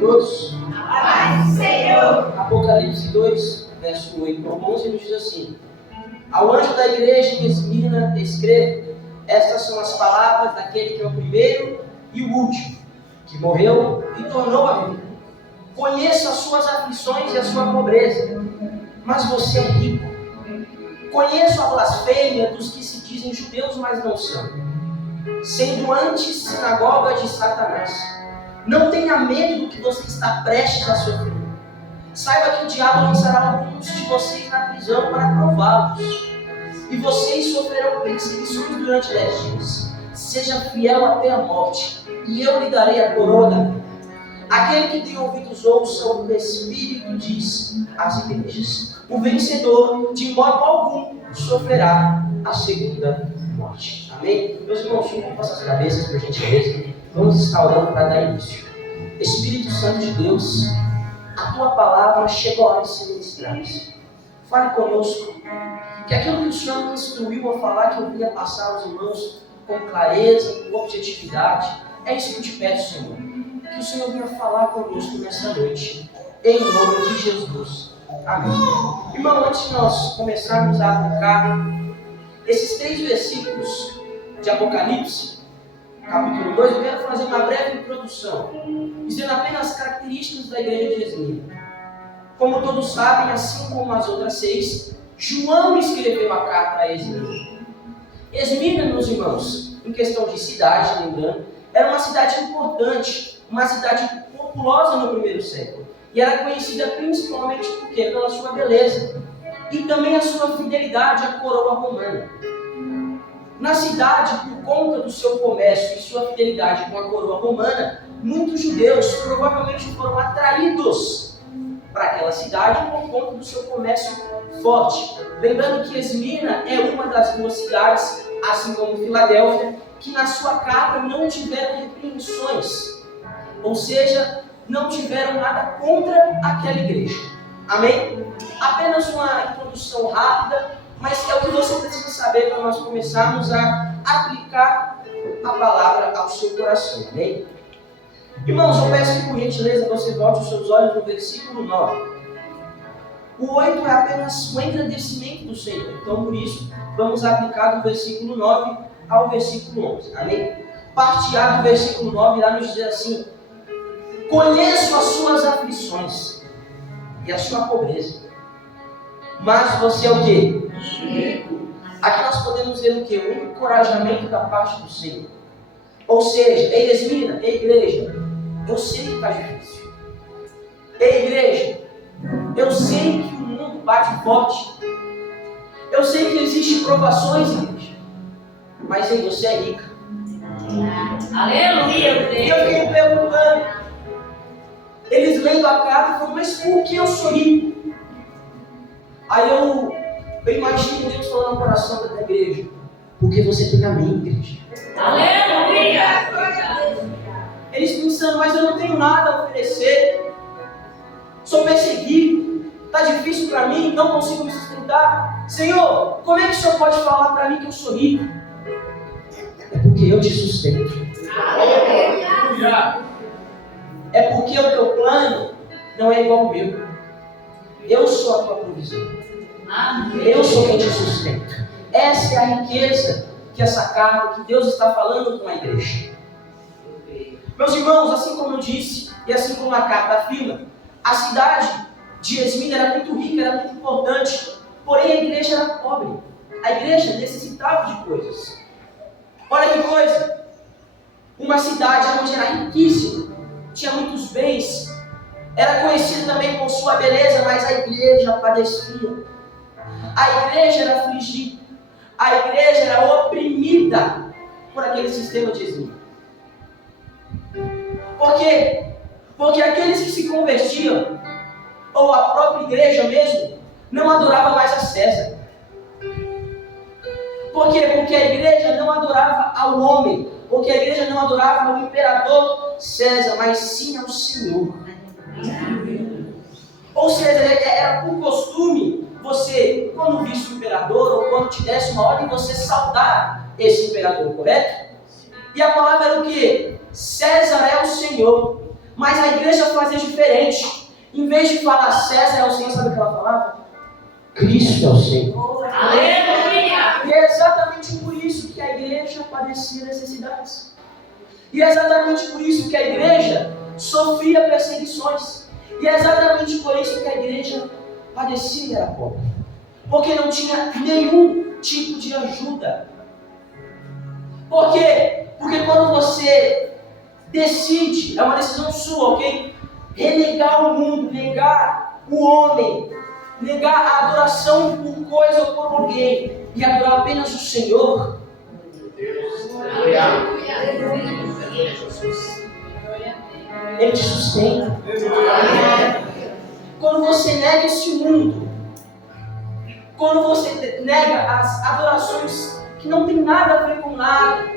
Todos? A paz do Senhor. Apocalipse 2, verso 8 ao 11, nos diz assim: Ao anjo da igreja em Esmirna escreva: Estas são as palavras daquele que é o primeiro e o último, que morreu e tornou a viver. Conheço as suas aflições e a sua pobreza, mas você é rico. Conheço a blasfêmia dos que se dizem judeus, mas não são, sendo antes sinagoga de Satanás. Não tenha medo do que você está prestes a sofrer. Saiba que o diabo lançará alguns de vocês na prisão para prová-los, e vocês sofrerão perseguições durante 10 dias. Seja fiel até a morte, e eu lhe darei a coroa da vida. Aquele que tem ouvidos ouça o que o Espírito diz às igrejas. O vencedor, de modo algum, sofrerá a segunda morte. Amém? Meus irmãos, fiquem com essas cabeças, por gentileza. Vamos estar orando para dar início. Espírito Santo de Deus, a tua palavra chegou a hora de ser ministrada. Fale conosco, que aquilo que o Senhor me instruiu a falar, que eu ia passar aos irmãos com clareza, com objetividade, é isso que eu te peço, Senhor. Que o Senhor venha falar conosco nessa noite, em nome de Jesus. Amém. Irmão, antes de nós começarmos a aplicar esses 3 versículos de Apocalipse, capítulo 2, eu quero fazer uma breve introdução, dizendo apenas as características da igreja de Esmirna. Como todos sabem, assim como as outras 6, João escreveu a carta a Esmirna. Esmirna, meus irmãos, em questão de cidade, lembrando, era uma cidade importante, uma cidade populosa no primeiro século. E era conhecida principalmente pela sua beleza e também a sua fidelidade à coroa romana. Na cidade, por conta do seu comércio e sua fidelidade com a coroa romana, muitos judeus provavelmente foram atraídos para aquela cidade por conta do seu comércio forte. Lembrando que Esmirna é uma das 2 cidades, assim como Filadélfia, que na sua carta não tiveram repreensões, ou seja, não tiveram nada contra aquela igreja. Amém? Apenas uma introdução rápida, mas é o que você precisa saber para nós começarmos a aplicar a palavra ao seu coração. Amém? Irmãos, eu peço que por gentileza você volte os seus olhos no versículo 9. O 8 é apenas o engrandecimento do Senhor. Então, por isso, vamos aplicar do versículo 9 ao versículo 11. Amém? Parte A do versículo 9 irá nos dizer assim: Conheço as suas aflições e a sua pobreza, mas você é o quê? Rico. Aqui nós podemos ver o quê? Um encorajamento da parte do Senhor. Ou seja, ei Esmirna, ei igreja, eu sei que está difícil. Ei igreja, eu sei que o mundo bate forte. Eu sei que existem provações, igreja, mas ei, você é rica. Aleluia. E eu fiquei me perguntando, eles lendo a carta, falam, mas por que eu sou rico? Aí eu imagino Deus falando no coração da igreja, porque você tem a minha igreja. Aleluia. Eles pensando, mas eu não tenho nada a oferecer, sou perseguido, está difícil para mim, não consigo me sustentar. Senhor, como é que o Senhor pode falar para mim que eu sou rico? É porque eu te sustento. Aleluia. É porque o teu plano não é igual ao meu. Eu sou a tua provisão. Eu sou quem te sustento. Essa é a riqueza que essa carta, que Deus está falando com a igreja. Meus irmãos, assim como eu disse, e assim como a carta afirma, a cidade de Esmirna era muito rica, era muito importante, porém a igreja era pobre. A igreja necessitava de coisas. Olha que coisa! Uma cidade onde era riquíssima, tinha muitos bens, era conhecida também por sua beleza, mas a igreja padecia. A igreja era afligida, a igreja era oprimida por aquele sistema de Esmirna. Por quê? Porque aqueles que se convertiam, ou a própria igreja mesmo, não adorava mais a César. Por quê? Porque a igreja não adorava ao homem, porque a igreja não adorava ao imperador César, mas sim ao Senhor. Ou seja, era por costume você, quando visse o imperador, ou quando te desse uma ordem, você saudar esse imperador, correto? E a palavra era o quê? César é o Senhor. Mas a igreja fazia diferente. Em vez de falar César é o Senhor, sabe o que ela falava? Cristo é o Senhor. Aleluia! E é exatamente por isso que a igreja padecia necessidades. E é exatamente por isso que a igreja sofria perseguições. E é exatamente por isso que a igreja padecia e era pobre. Porque não tinha nenhum tipo de ajuda. Por quê? Porque quando você decide, é uma decisão sua, ok? Renegar o mundo, negar o homem, negar a adoração por coisa ou por alguém e adorar apenas o Senhor. Ele te sustenta. Quando você nega esse mundo, quando você nega as adorações que não tem nada a ver com nada,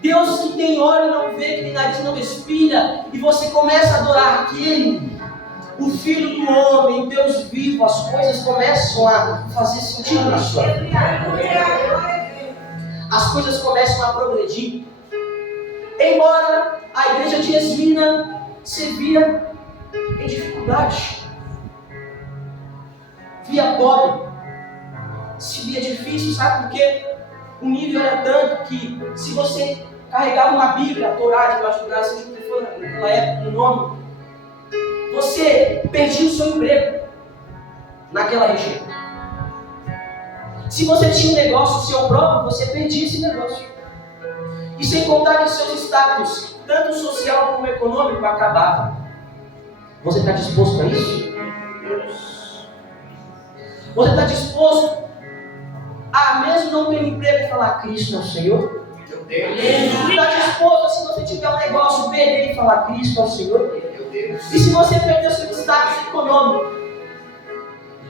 Deus que tem olho e não vê, que tem nariz e não respira, e você começa a adorar aquele, o Filho do Homem, Deus vivo, as coisas começam a fazer sentido na sua vida. As coisas começam a progredir. Embora a igreja de Esmina se via em dificuldade, via pobre, se via difícil, sabe por quê? O nível era tanto que se você carregava uma Bíblia, a Torá debaixo do braço, seja o que for naquela época, o nome, você perdia o seu emprego naquela região. Se você tinha um negócio seu próprio, você perdia esse negócio. E sem contar que seus status, tanto social como econômico, acabavam. Você está disposto a isso? Você está disposto a, mesmo não ter emprego, falar Cristo é o Senhor? Você está disposto, se você tiver um negócio, perder e falar Cristo é o Senhor? E se você perder seu status econômico,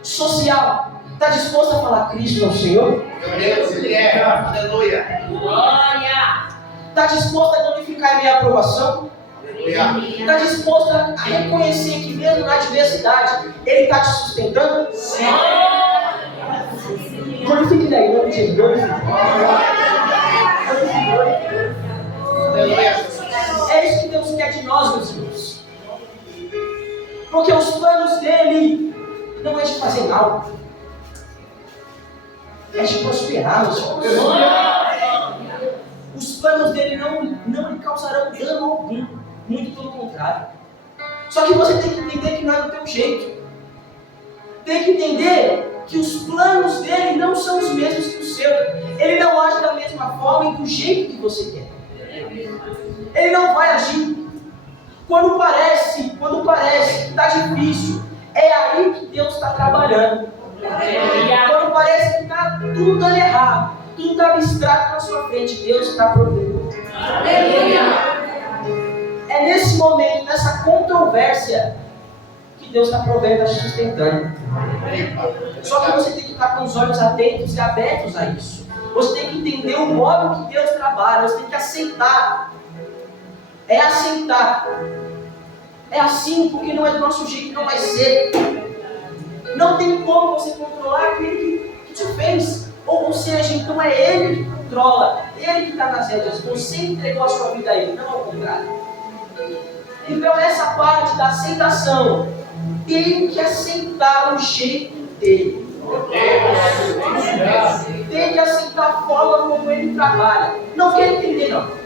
social, está disposto a falar Cristo é o Senhor? Meu Deus, Ele é. Aleluia. Glória! Está disposto a glorificar a minha aprovação? Aleluia. Está disposto a reconhecer que mesmo na adversidade, Ele está te sustentando? Glorifique daí, em nome de Jesus. Glorifique. Aleluia. É isso que Deus quer de nós, meus irmãos. Porque os planos dele não é de fazer mal, é de prosperar, meus irmãos. Os planos dele não lhe causarão dano algum, muito pelo contrário. Só que você tem que entender que não é do teu jeito. Tem que entender que os planos dele não são os mesmos que os seus. Ele não age da mesma forma e do jeito que você quer. Ele não vai agir. Quando parece que está difícil, é aí que Deus está trabalhando. Quando parece que está tudo dando errado, tudo está abstrato na sua frente, Deus está provendo. É nesse momento, nessa controvérsia, que Deus está provendo, está te sustentando. Só que você tem que estar com os olhos atentos e abertos a isso. Você tem que entender o modo que Deus trabalha, você tem que aceitar. É aceitar. É assim, porque não é do nosso jeito, não vai ser. Não tem como você controlar aquele que te fez. Ou seja, então é Ele que controla, Ele que está nas rédeas. Você entregou a sua vida a Ele, não ao contrário. Então essa parte da aceitação, tem que aceitar o jeito dele. Tem que aceitar a forma como Ele trabalha. Não quer entender, não.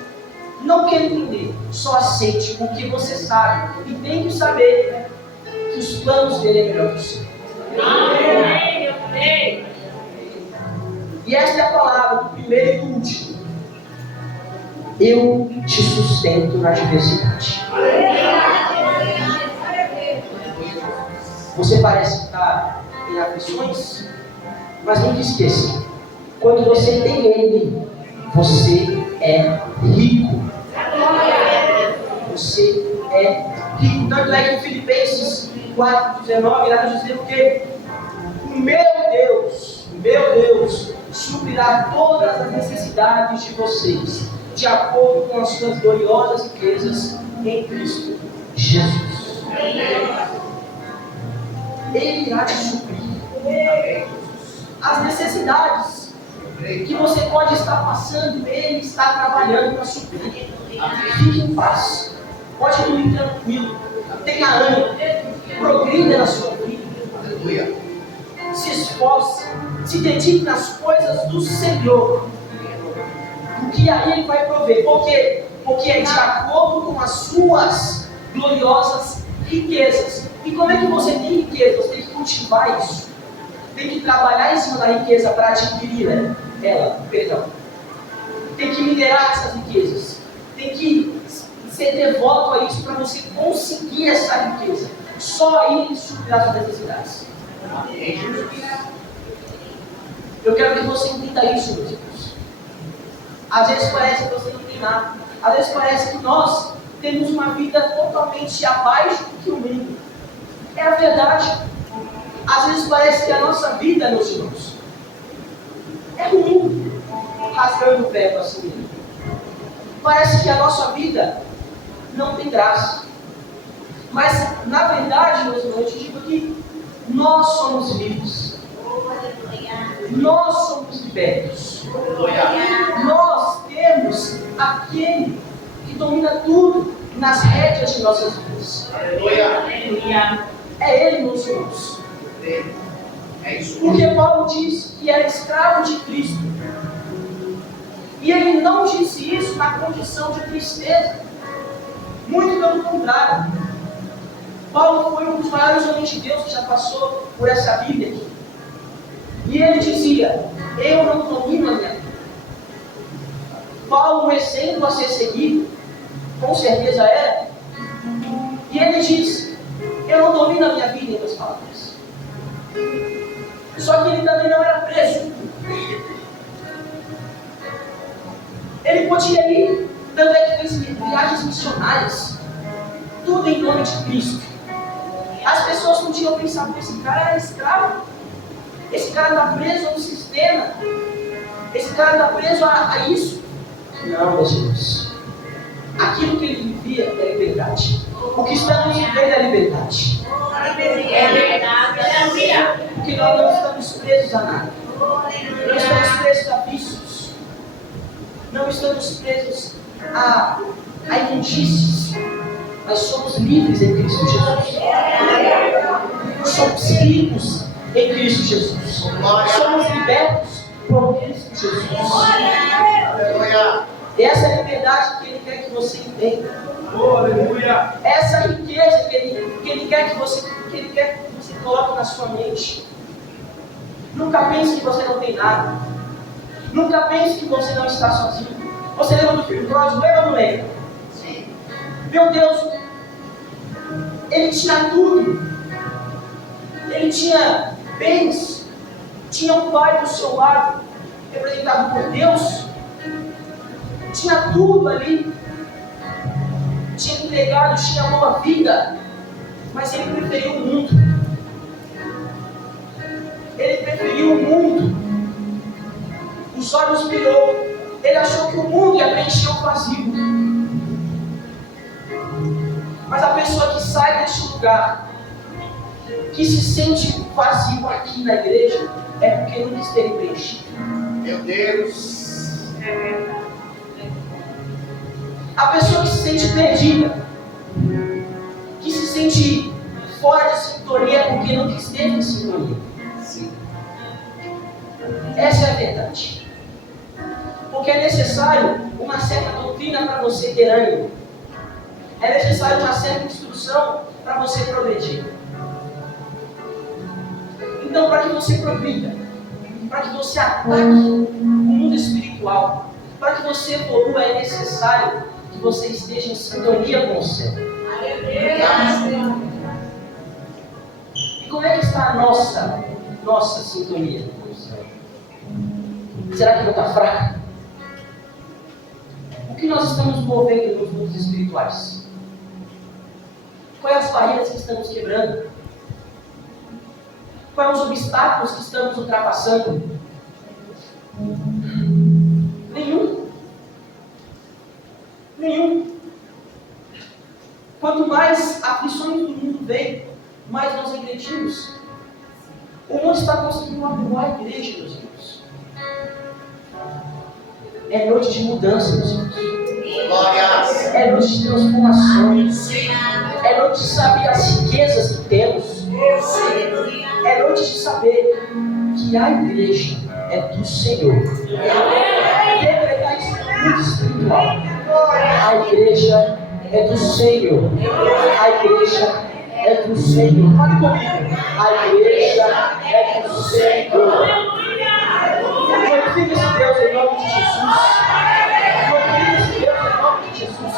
Não quer entender, só aceite, porque você sabe e tem que saber que os planos dele é melhor que o seu. E esta é a palavra do primeiro e do último. Eu te sustento na adversidade. Você parece estar em aflições, mas nunca esqueça, quando você tem Ele, você é rico. Você é rico. Tanto é que em Filipenses 4:19 irá nos dizer o quê? O meu Deus suprirá todas as necessidades de vocês, de acordo com as suas gloriosas riquezas em Cristo Jesus. Ele irá te suprir as necessidades que você pode estar passando, Ele está trabalhando para suprir. Fique em paz, pode dormir tranquilo, tenha ânimo, progrida na sua vida, Aleluia. se esforce, se dedique nas coisas do Senhor, porque aí Ele vai prover. Por quê? Porque é de acordo com as suas gloriosas riquezas. E como é que você tem riqueza? Você tem que cultivar isso. Tem que trabalhar em cima da riqueza para adquirir ela. Tem que minerar essas riquezas. Tem que ser devoto a isso para você conseguir essa riqueza. Só Ele suprirá suas necessidades. Eu quero que você entenda isso, meus irmãos. Às vezes parece que você não tem nada. Às vezes parece que nós temos uma vida totalmente abaixo do que o mundo. É a verdade. Às vezes parece que a nossa vida, meus irmãos, é ruim. Rasgando o verbo assim mesmo. Parece que a nossa vida não tem graça. Mas, na verdade, meus irmãos, eu te digo que nós somos livres. Nós somos libertos. Nós temos aquele que domina tudo nas rédeas de nossas vidas. É Ele, meus irmãos. É isso. Porque Paulo diz que era escravo de Cristo. E ele não disse isso na condição de tristeza. Muito pelo contrário. Paulo foi um dos maiores homens de Deus que já passou por essa Bíblia aqui. E ele dizia: eu não domino a minha vida. Paulo, um exemplo a ser seguido, com certeza era. E ele diz: eu não domino a minha vida, em outras palavras. Só que ele também não era preso. Ele podia ir, tanto é que fez viagens missionárias, tudo em nome de Cristo. As pessoas podiam pensar: esse cara era escravo, esse cara está preso a um sistema, esse cara está preso a isso. Não, meus irmãos, aquilo que ele vivia é liberdade. O que estamos vivendo é liberdade. É verdade. Aleluia. Porque nós não estamos presos a nada. Não estamos presos a vícios. Não estamos presos a imundícies. Nós somos livres em Cristo Jesus. Somos ricos em Cristo Jesus. Somos libertos por Cristo Jesus. Essa é a liberdade que Ele quer que você entenda. Essa riqueza que Ele quer que você coloque na sua mente. Nunca pense que você não tem nada. Nunca pense que você não está sozinho. Você lembra do filho pródigo? Lembra ou não lembra? Meu Deus, ele tinha tudo. Ele tinha bens. Tinha um pai do seu lado, representado por Deus. Tinha tudo ali. Tinha empregado, tinha uma vida. Mas ele preferiu o mundo. Ele preferiu o mundo. Os olhos brilhou. Ele achou que o mundo ia preencher o vazio. Mas a pessoa que sai deste lugar, que se sente vazio aqui na igreja, é porque nunca esteve preenchido. Meu Deus. A pessoa que se sente perdida, que se sente fora de sintonia, é porque nunca esteve em sintonia. Sim. Essa é a verdade. Porque é necessário uma certa doutrina para você ter ânimo. É necessário uma certa instrução para você progredir. Então, para que você progrida, para que você ataque o mundo espiritual, para que você evolua, é necessário que você esteja em sintonia com o céu. E como é que está a nossa sintonia com o céu? Será que não está fraca? O que nós estamos movendo nos mundos espirituais? Quais as barreiras que estamos quebrando? Quais os obstáculos que estamos ultrapassando? Nenhum. Quanto mais aflições do mundo vem, mais nós regredimos. O mundo está conseguindo apoiar a igreja, meus irmãos. É noite de mudança, meus irmãos. Glórias. É noite de transformações. É noite de saber as riquezas que temos. É noite de saber que a igreja é do Senhor. Decretar isso muito espiritual. A igreja é do Senhor. A igreja é do Senhor. Fale comigo. A igreja é do Senhor. Glorifique esse Deus em nome de Jesus. Glorifique esse Deus em nome de Jesus.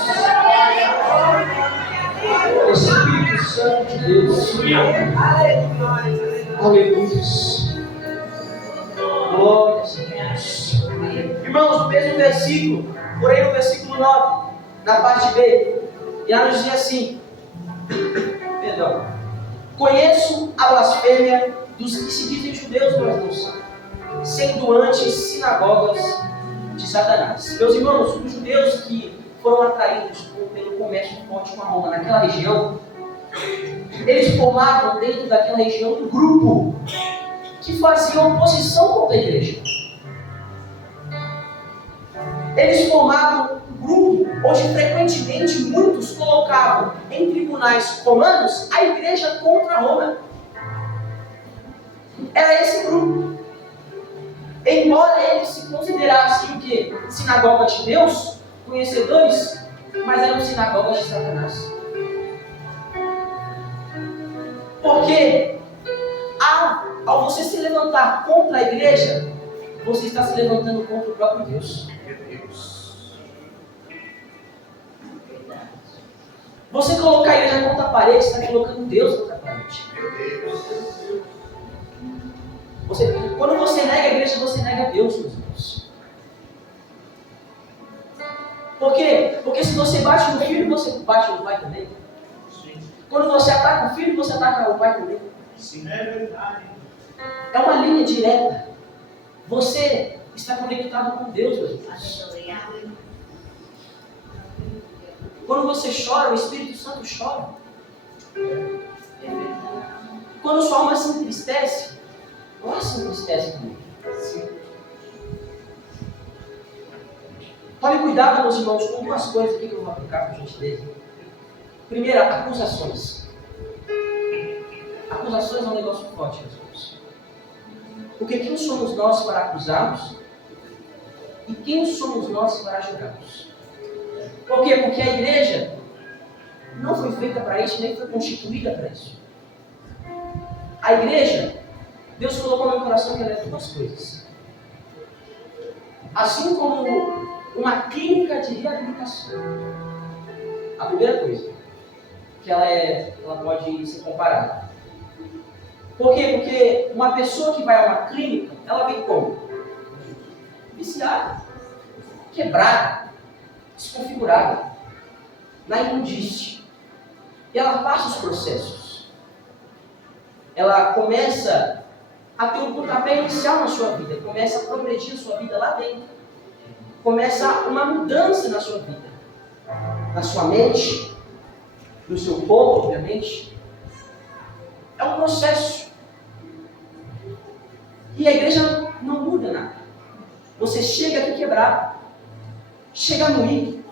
Espírito Santo de Deus. Aleluia. Glória a Deus. Irmãos, o mesmo versículo, porém no versículo 9, na parte B, e ela nos diz assim: perdão. Conheço a blasfêmia dos que se dizem judeus, mas não são, sendo antes sinagogas de Satanás. Meus irmãos, os judeus que foram atraídos pelo comércio forte com a Roma naquela região, eles formavam dentro daquela região um grupo que fazia oposição contra a igreja. Eles formavam um grupo onde frequentemente muitos colocavam em tribunais romanos a igreja contra Roma. Era esse grupo. Embora eles se considerassem o quê? Sinagogas de Deus, conhecedores, mas eram sinagogas de Satanás. Porque ao você se levantar contra a igreja, você está se levantando contra o próprio Deus. Você colocar a igreja contra a parede, está colocando Deus contra a parede. Quando você nega a igreja, você nega Deus, meus irmãos. Por quê? Porque se você bate no filho, você bate no pai também. Sim. Quando você ataca o filho, você ataca o pai também. Sim. É verdade. É uma linha direta. Você está conectado com Deus, meus irmãos. Quando você chora, o Espírito Santo chora. Quando sua alma se entristece, ela se entristece comigo. Tome cuidado, meus irmãos, com duas coisas aqui que eu vou aplicar por gentileza. Primeira, acusações. Acusações é um negócio forte, meus irmãos. Porque quem somos nós para acusarmos? E quem somos nós para julgarmos? Por quê? Porque a igreja não foi feita para isso, nem foi constituída para isso. A igreja, Deus colocou no meu coração que ela é duas coisas. Assim como uma clínica de reabilitação. A primeira coisa, que ela pode ser comparada. Por quê? Porque uma pessoa que vai a uma clínica, ela vem como? Viciada, quebrada, desconfigurada, na imundície. E ela passa os processos. Ela começa a ter um pontapé inicial na sua vida, começa a progredir a sua vida lá dentro. Começa uma mudança na sua vida, na sua mente, no seu corpo, obviamente. É um processo. E a igreja não muda nada. Você chega aqui quebrado, chega moído,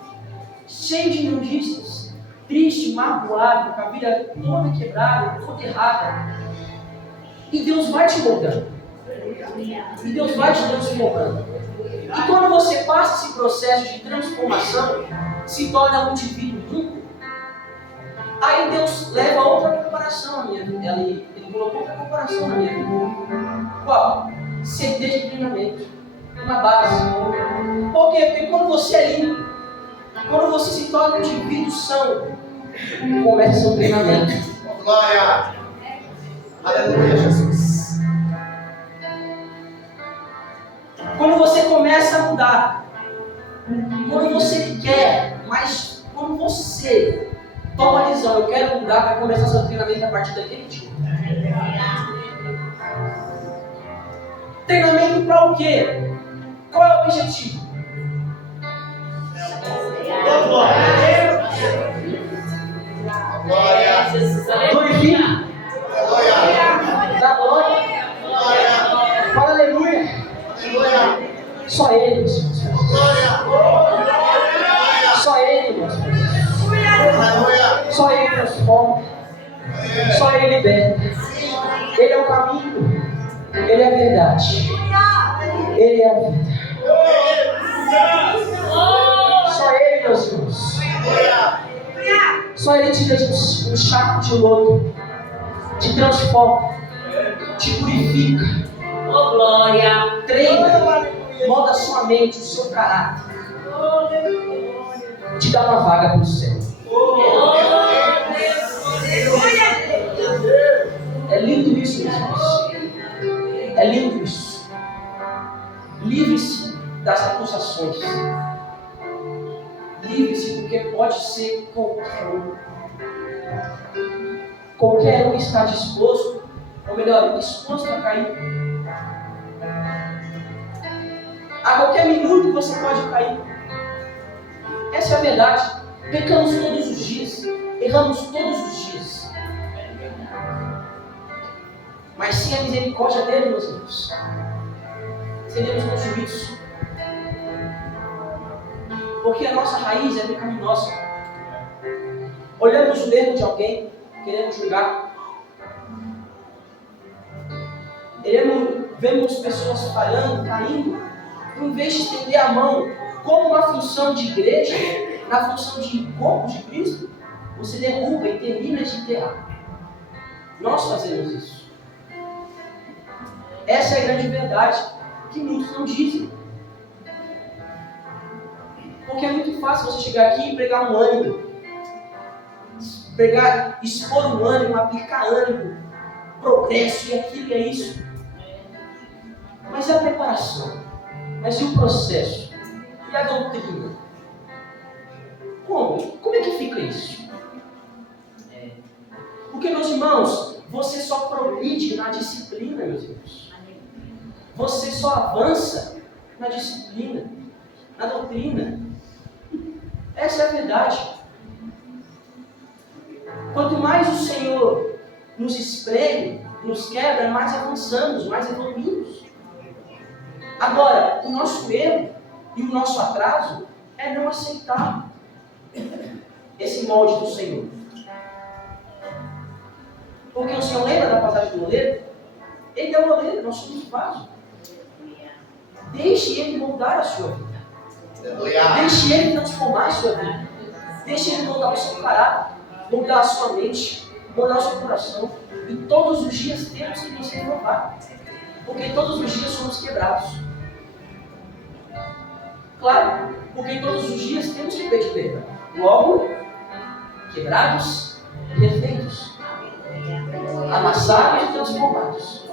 cheio de imundícias, triste, magoado, com a vida toda quebrada, toda errada. E Deus vai te moldando. E Deus vai te transformando. E quando você passa esse processo de transformação, se torna um indivíduo limpo, aí Deus leva outra comparação à minha vida. Ele colocou outra comparação na minha vida. Qual? CD de treinamento. Uma base. Por quê? Porque quando você é limpo, quando você se torna um indivíduo são, começa seu treinamento. Glória! Aleluia, Jesus. Quando você começa a mudar, quando você quer, mas quando você toma a decisão, eu quero mudar, vai começar seu treinamento a partir daquele dia. Treinamento para o quê? Qual é o objetivo? Glória! Glorifica. Glória! Dá glória. Glória! Fala aleluia. Glória! Só Ele. Glória! Só liberta. Ele é o caminho. Ele é a verdade. Ele é a vida. Só Ele, meus irmãos. Só Ele tira um saco de lodo, te transforma, te purifica, Oh, glória. treina, molda a sua mente, o seu caráter, te dá uma vaga para o céu. É lindo isso, meus irmãos. É lindo isso. Livre-se das acusações. Livre-se, porque pode ser qualquer um. Qualquer um está disposto, ou melhor, exposto a cair. A qualquer minuto você pode cair. Essa é a verdade. Pecamos todos os dias. Erramos todos os dias. Mas sem a misericórdia dele, meus irmãos, seremos consumidos. Porque a nossa raiz é pecaminosa. Olhamos o erro de alguém, queremos julgar. Vemos pessoas falhando, caindo, em vez de estender a mão como uma função de igreja, na função de corpo de Cristo, você derruba e termina de enterrar. Nós fazemos isso. Essa é a grande verdade que muitos não dizem. Porque é muito fácil você chegar aqui e pregar um ânimo. Expor um ânimo, aplicar ânimo, progresso e aquilo e é isso. Mas e a preparação? Mas e o processo? E a doutrina? Como é que fica isso? Porque, meus irmãos, você só progride na disciplina, meus irmãos. Você só avança na disciplina, na doutrina. Essa é a verdade. Quanto mais o Senhor nos espreme, nos quebra, mais avançamos, mais evoluímos. Agora, o nosso erro e o nosso atraso é não aceitar esse molde do Senhor. Porque o Senhor lembra da passagem do oleiro? Ele é o oleiro, nós somos o vaso. Deixe Ele moldar a sua vida. Deixe Ele transformar a sua vida. Deixe Ele moldar o seu caráter, moldar a sua mente, moldar o seu coração. E todos os dias temos que nos renovar. Porque todos os dias somos quebrados. Claro, porque todos os dias temos que pedir perdão. Logo, quebrados e refeitos. Amassados e transformados.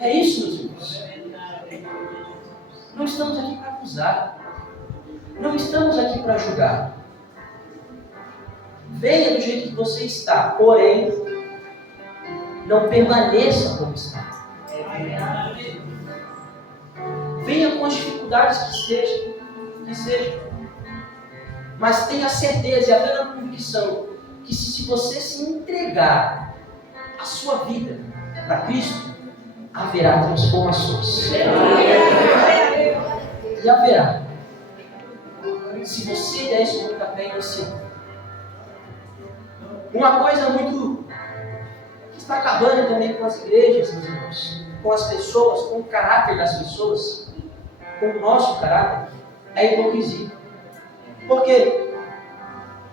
É isso, meus irmãos. Não estamos aqui para acusar. Não estamos aqui para julgar. Venha do jeito que você está, porém, não permaneça como está. Venha com as dificuldades que sejam. Mas tenha certeza e a plena convicção que se você se entregar a sua vida para Cristo, haverá transformações. E haverá. Se você der esse pontapé inicial. Uma coisa muito que está acabando também com as igrejas, meus irmãos, com as pessoas, com o caráter das pessoas, com o nosso caráter, é a hipocrisia. Porque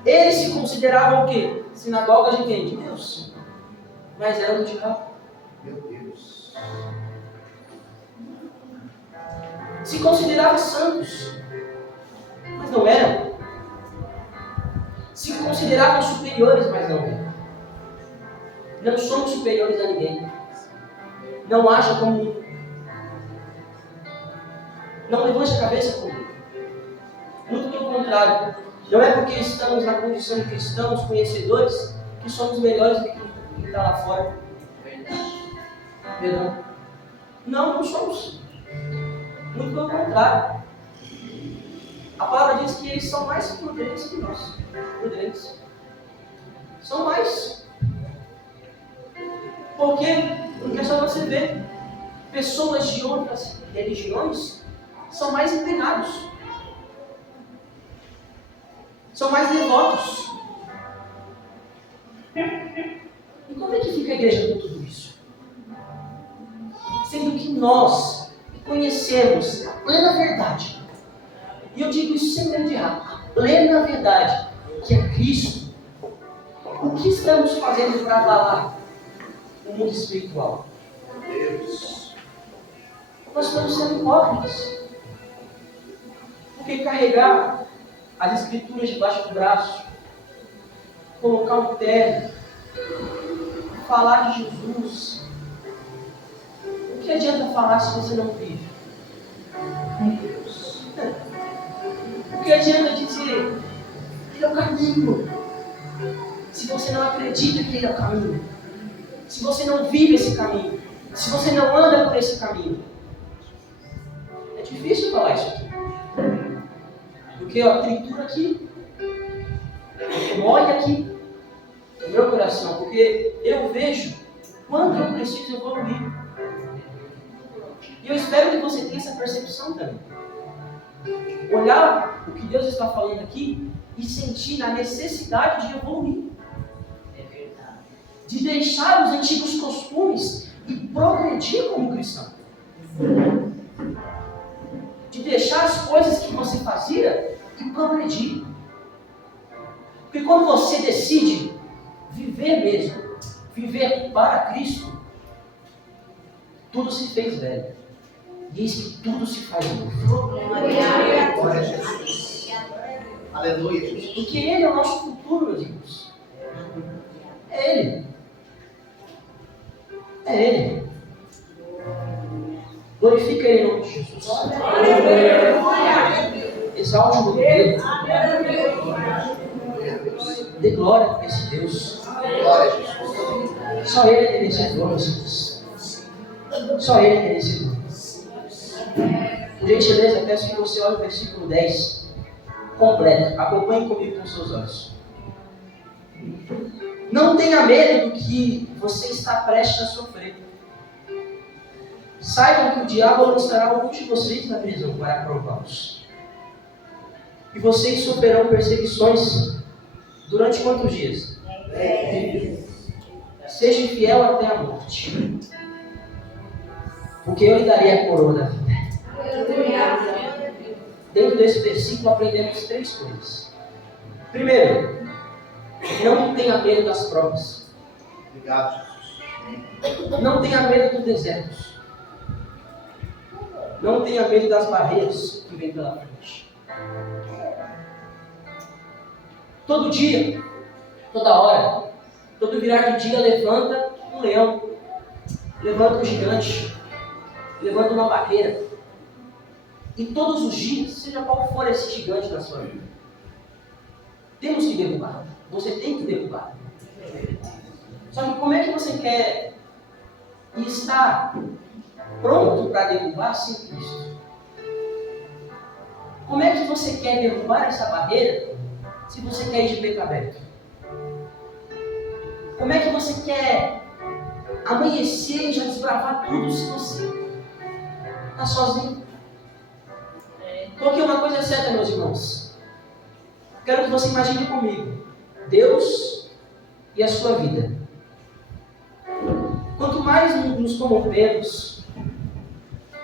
eles se consideravam o quê? Sinagoga de quem? De Deus. Mas eram do diabo. Meu Deus. Se consideravam santos, mas não eram. Se consideravam superiores, mas não eram. Não somos superiores a ninguém. Não haja como um. Não levante a cabeça como um. Muito pelo contrário. Não é porque estamos na condição de cristãos, conhecedores, que somos melhores do que quem está lá fora. Perdão. Não somos. Muito pelo contrário. A palavra diz que eles são mais prudentes que nós. Prudentes. São mais. Por quê? Porque é só você ver. Pessoas de outras religiões são mais empenhados. São mais devotos. E como é a igreja com tudo isso? Sendo que nós conhecemos a plena verdade, e eu digo isso sem medo de errar, a plena verdade, que é Cristo. O que estamos fazendo para abalar o mundo espiritual? Deus. Nós estamos sendo hipócritas. Porque carregar as escrituras debaixo do braço, colocar um terno, falar de Jesus, o que adianta falar se você não vive? Deus. O que adianta dizer que Ele é o caminho, se você não acredita que Ele é o caminho? Se você não vive esse caminho? Se você não anda por esse caminho? É difícil falar isso aqui. Porque a tritura aqui, molha aqui no meu coração, porque eu vejo quanto eu preciso evoluir. E eu espero que você tenha essa percepção também. Olhar o que Deus está falando aqui e sentir a necessidade de evoluir. De deixar os antigos costumes e progredir como cristão. De deixar as coisas que você fazia e progredir. Porque quando você decide viver mesmo, viver para Cristo, tudo se fez velho. E eis que tudo se faz novo. Glória a Jesus. Aleluia, Jesus. Porque Ele é o nosso futuro, meus irmãos. É Ele. É Ele. Glorifica Ele em nome de Jesus. Exalte o nome dele. Dê glória para esse Deus. Glória a Jesus. Só Ele é merecedor, meus irmãos. Só Ele é merecedor. Por gentileza, peço que você olhe o versículo 10 completo. Acompanhe comigo com seus olhos. Não tenha medo do que você está prestes a sofrer. Saibam que o diabo lançará alguns de vocês na prisão para prová-los. E vocês sofrerão perseguições durante quantos dias? 10 dias. Seja fiel até a morte, porque eu lhe darei a coroa da vida. Dentro desse versículo aprendemos 3 coisas. Primeiro, não tenha medo das provas. Obrigado, Jesus. Não tenha medo dos desertos. Não tenha medo das barreiras que vêm pela frente. Todo dia, toda hora, todo virar de dia levanta um leão, levanta um gigante, levanta uma barreira. E todos os dias, seja qual for esse gigante na sua vida, temos que derrubar. Você tem que derrubar. Só que como é que você quer estar pronto para derrubar sem Cristo? Como é que você quer derrubar essa barreira se você quer ir de peito aberto? Como é que você quer amanhecer e já desbravar tudo se você está sozinho? Porque uma coisa é certa, meus irmãos. Quero que você imagine comigo Deus e a sua vida. Quanto mais nos corrompemos,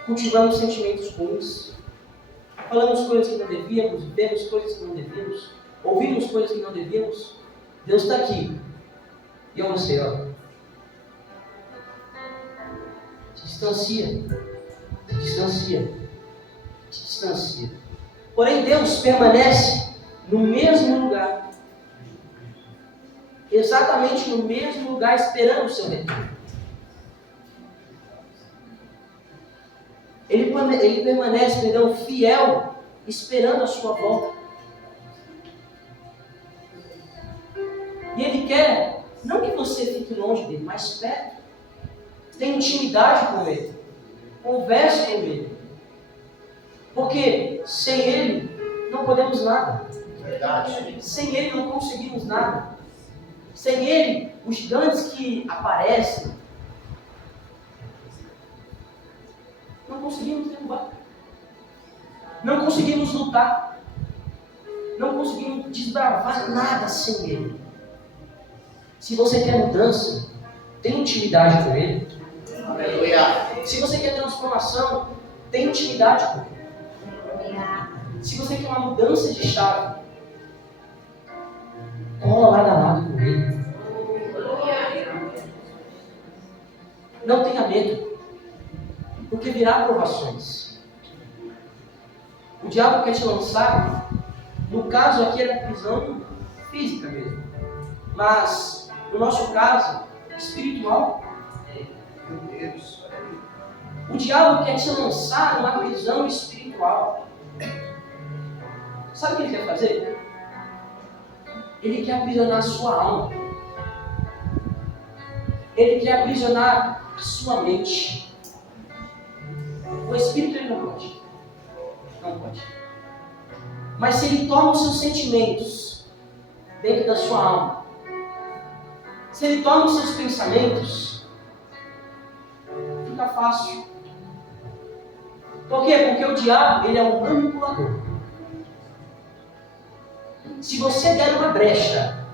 cultivamos sentimentos ruins, falamos coisas que não devíamos, vemos coisas que não devíamos, ouvimos coisas que não devíamos, Deus está aqui. E eu você, ó. Se distancia. Se distancia. Se distancia. Porém, Deus permanece no mesmo lugar. Exatamente no mesmo lugar, esperando o seu retorno. Ele permanece, fiel, esperando a sua volta. E Ele quer, não que você fique longe dele, mas perto. Tenha intimidade com Ele. Converse com Ele. Porque sem Ele não podemos nada. Verdade. Sem Ele não conseguimos nada. Sem Ele, os gigantes que aparecem, não conseguimos derrubar. Não conseguimos lutar. Não conseguimos desbravar nada sem Ele. Se você quer mudança, tem intimidade com Ele. Aleluia. Se você quer transformação, tem intimidade com Ele. Se você quer uma mudança de chave, cola lado a lado com Ele. Não tenha medo, porque virá provações. O diabo quer te lançar, no caso aqui era prisão física mesmo, mas no nosso caso, espiritual. Meu Deus. O diabo quer te lançar numa prisão espiritual. Sabe o que ele quer fazer? Ele quer aprisionar a sua alma. Ele quer aprisionar a sua mente. O espírito ele não pode. Não pode. Mas se ele toma os seus sentimentos dentro da sua alma, se ele toma os seus pensamentos, fica fácil. Por quê? Porque o diabo ele é um manipulador. Se você der uma brecha,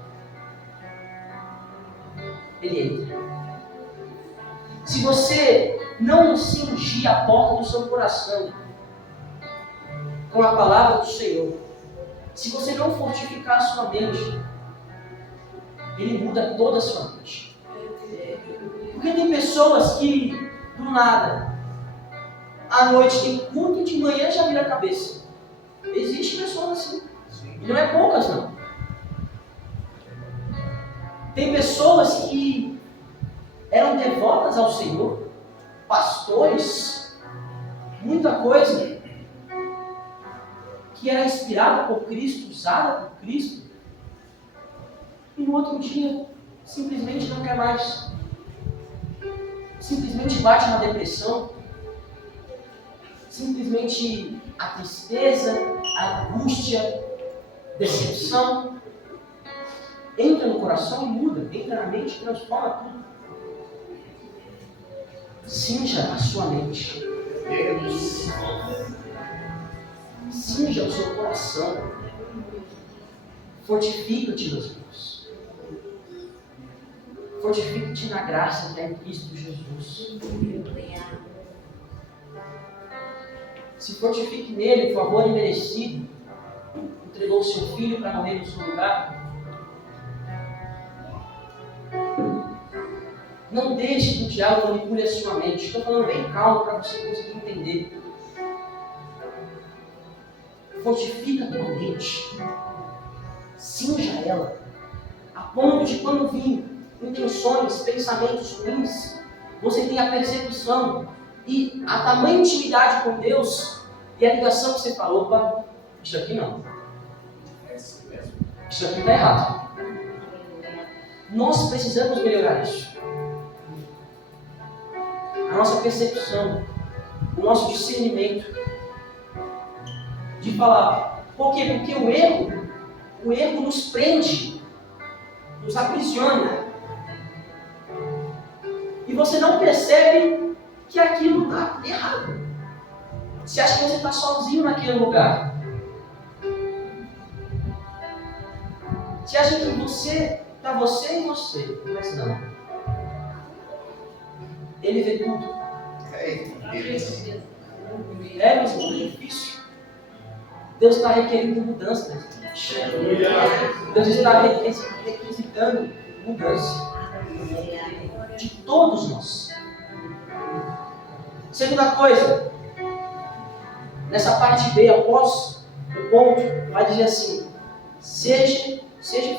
ele entra. Se você não cingir a porta do seu coração com a palavra do Senhor, se você não fortificar a sua mente, ele muda toda a sua mente. Porque tem pessoas que, do nada, à noite tem culto e de manhã já vira a cabeça. Existem pessoas assim. E não é poucas, não. Tem pessoas que eram devotas ao Senhor, pastores, muita coisa, que era inspirada por Cristo, usada por Cristo, e no outro dia simplesmente não quer mais. Simplesmente bate uma depressão, simplesmente a tristeza, a angústia, decepção entra no coração e muda, entra na mente e transforma tudo. Cinja a sua mente. Deus. Cinja o seu coração. Fortifica-te, meus irmãos. Fortifica-te na graça que é em Cristo Jesus. Se fortifique nele, o favor imerecido. Entregou o seu filho para morrer no seu lugar. Não deixe que o diabo manipule a sua mente. Estou falando bem calmo para você conseguir entender. Fortifica a tua mente. Cinja ela. A ponto de quando vir intenções, pensamentos ruins, você tem a percepção e a tamanha intimidade com Deus e a ligação que você falou, opa, isso aqui não. Isso aqui está errado. Nós precisamos melhorar isso. A nossa percepção, o nosso discernimento de falar. Por quê? Porque o erro nos prende, nos aprisiona. E você não percebe que aquilo está errado. Você acha que você está sozinho naquele lugar. Você acha que está você e você. Mas não. Ele vê tudo. Mas é difícil. Deus está requerendo mudança. Deus está requisitando mudança. De todos nós. Segunda coisa. Nessa parte B, após o ponto, vai dizer assim: seja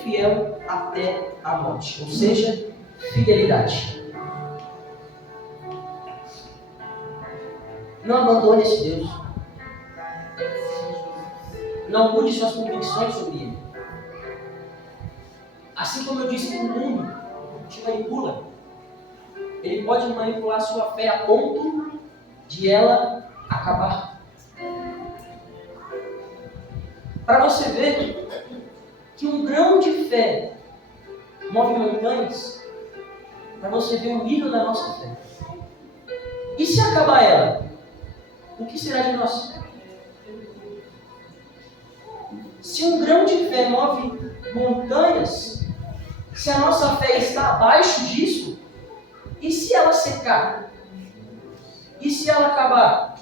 fiel até a morte. Ou seja, fidelidade. Não abandone esse Deus. Não mude suas convicções sobre Ele. Assim como eu disse que o mundo te manipula, ele pode manipular sua fé a ponto de ela acabar. Para você ver que um grão de fé move montanhas, para você ver o nível da nossa fé. E se acabar ela? O que será de nós? Se um grão de fé move montanhas, se a nossa fé está abaixo disso, secar? E se ela acabar?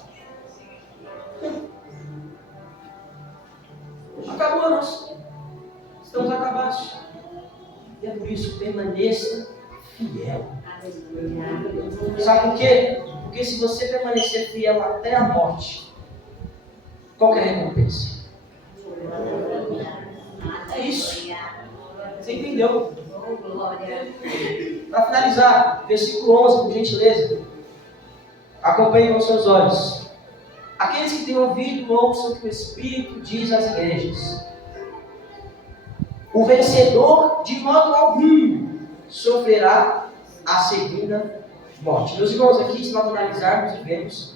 Acabou, nós estamos acabados. E é por isso, permaneça fiel. Sabe por quê? Porque se você permanecer fiel até a morte, qual que é a recompensa? É isso. Você entendeu? Para finalizar, versículo 11, por gentileza. Acompanhe com seus olhos. Aqueles que têm ouvido, ouçam o que o Espírito diz às igrejas. O vencedor, de modo algum, sofrerá a segunda morte. Meus irmãos, aqui, se nós analisarmos e vermos,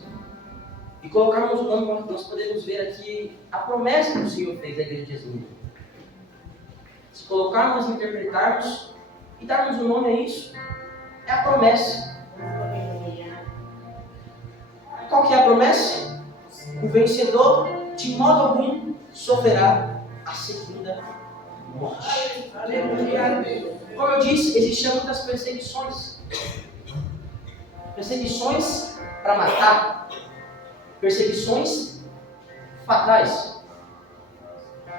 e colocarmos o nome, nós podemos ver aqui a promessa que o Senhor fez à igreja de Jesus. Se colocarmos, interpretarmos e darmos um nome a isso, é a promessa. Qual que é a promessa? O vencedor, de modo algum, sofrerá a segunda morte. Como eu disse, existiam muitas perseguições. Perseguições para matar. Perseguições fatais.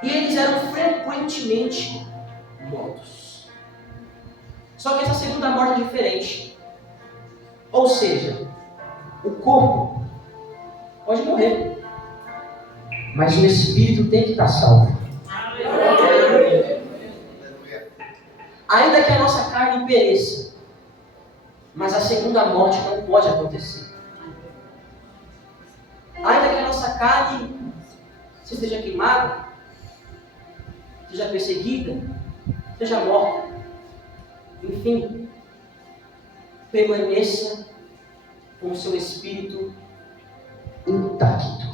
E eles eram frequentemente mortos. Só que essa segunda morte é diferente. Ou seja, o corpo pode morrer, mas o espírito tem que estar salvo. Ainda que a nossa carne pereça, mas a segunda morte não pode acontecer. Ainda que a nossa carne esteja queimada, seja perseguida, seja morta, enfim, permaneça com o seu espírito intacto.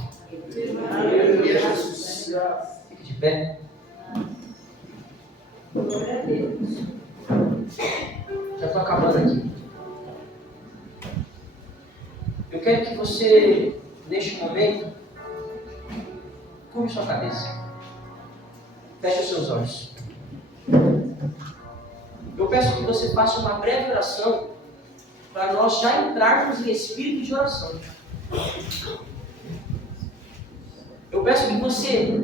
Fique de pé. Já estou acabando aqui. Eu quero que você, neste momento, curve sua cabeça. Feche os seus olhos. Eu peço que você faça uma breve oração para nós já entrarmos em espírito de oração. Eu peço que você,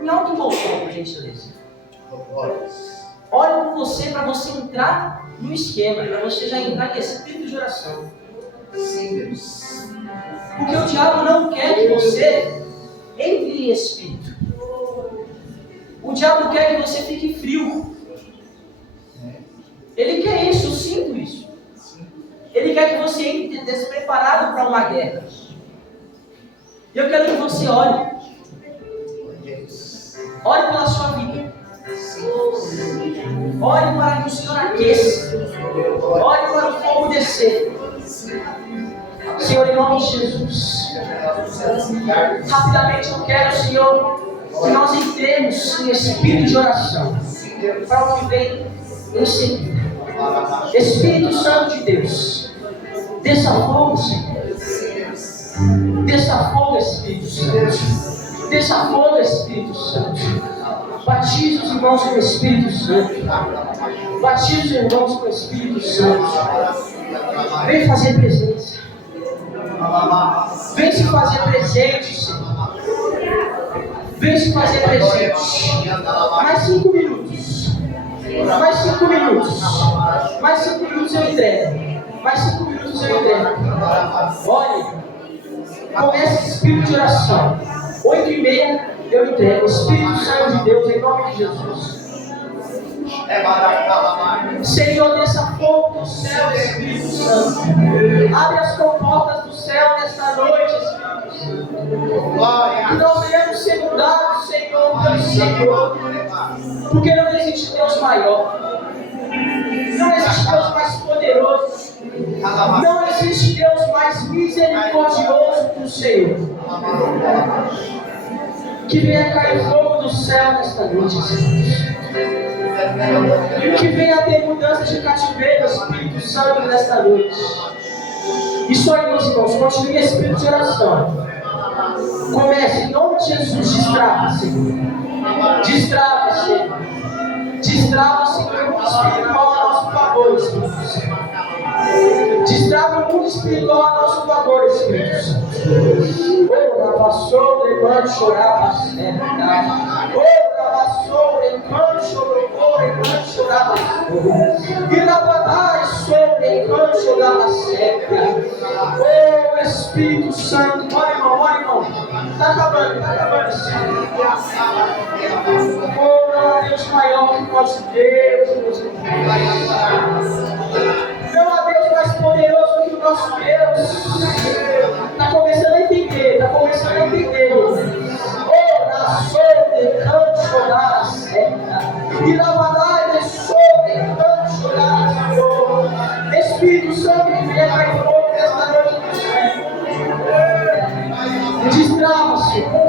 em alto bom som, por gentileza, ore por você para você entrar no esquema, para você já entrar em espírito de oração. Sim, Deus. Porque o diabo não quer que você entre em espírito. O diabo quer que você fique frio. Ele quer isso, eu sinto isso. Ele quer que você entre despreparado para uma guerra. E eu quero que você ore. Ore pela sua vida. Ore para que o Senhor aqueça. Ore para o fogo descer. Senhor, em nome de Jesus. Rapidamente eu quero, Senhor, que nós entremos em espírito de oração para o que vem em seguida. Espírito Santo de Deus, desça fogo, Senhor. Desça fogo, Espírito Santo. Desça fogo, Espírito Santo. Batiza os irmãos com o Espírito Santo. Batiza os irmãos com o Espírito Santo. Vem fazer presença. Vem se fazer presente, Senhor. Vem se fazer presente. Mais 5 minutos. Mais 5 minutos. Mais 5 minutos eu entrego. Mais 5 minutos eu entrego. Olha. Comece esse espírito de oração. 8h30 eu entrego. Espírito Santo de Deus, em nome de Jesus. Senhor, desça fogo do céu, Espírito Santo. Abre as comportas do céu nesta noite, Espírito Santo. Que nós venhamos ser mudados, Senhor, pelo Senhor. Porque não existe Deus maior. Não existe Deus mais poderoso. Não existe Deus mais misericordioso que o Senhor. Que venha cair fogo do céu nesta noite, Senhor. Que venha ter mudança de cativeiro, Espírito Santo, nesta noite. Isso aí, meus irmãos, continue em espírito de oração. Comece, em nome de Jesus, destrava, Senhor. Destrava, Senhor. Destrava, Senhor, o Espírito a nosso favor, Espírito Santo. Destrava espiritual a nosso favor, Espírito Santo. Oh, passou, levante, chorava, enquanto chorava, e lavadar sobre enquanto chorava sempre. Oh, Espírito Santo, olha irmão, está acabando. Oh, não há Deus maior que o nosso Deus, não há Deus mais poderoso que o nosso Deus. Está começando a entender. Oh, na sobre canto chorar certa, e lavadar sobre canto chorar, Senhor. Espírito Santo que vier mais fogo nesta noite. Destrava, Senhor.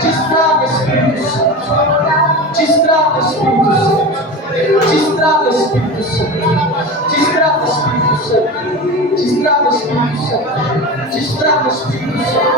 Destrava, Espírito Santo. Destrava, Espírito Santo. Destrava, Espírito Santo. Destrava, Espírito Santo. Destrava, Espírito Santo. Destrava, Espírito Santo.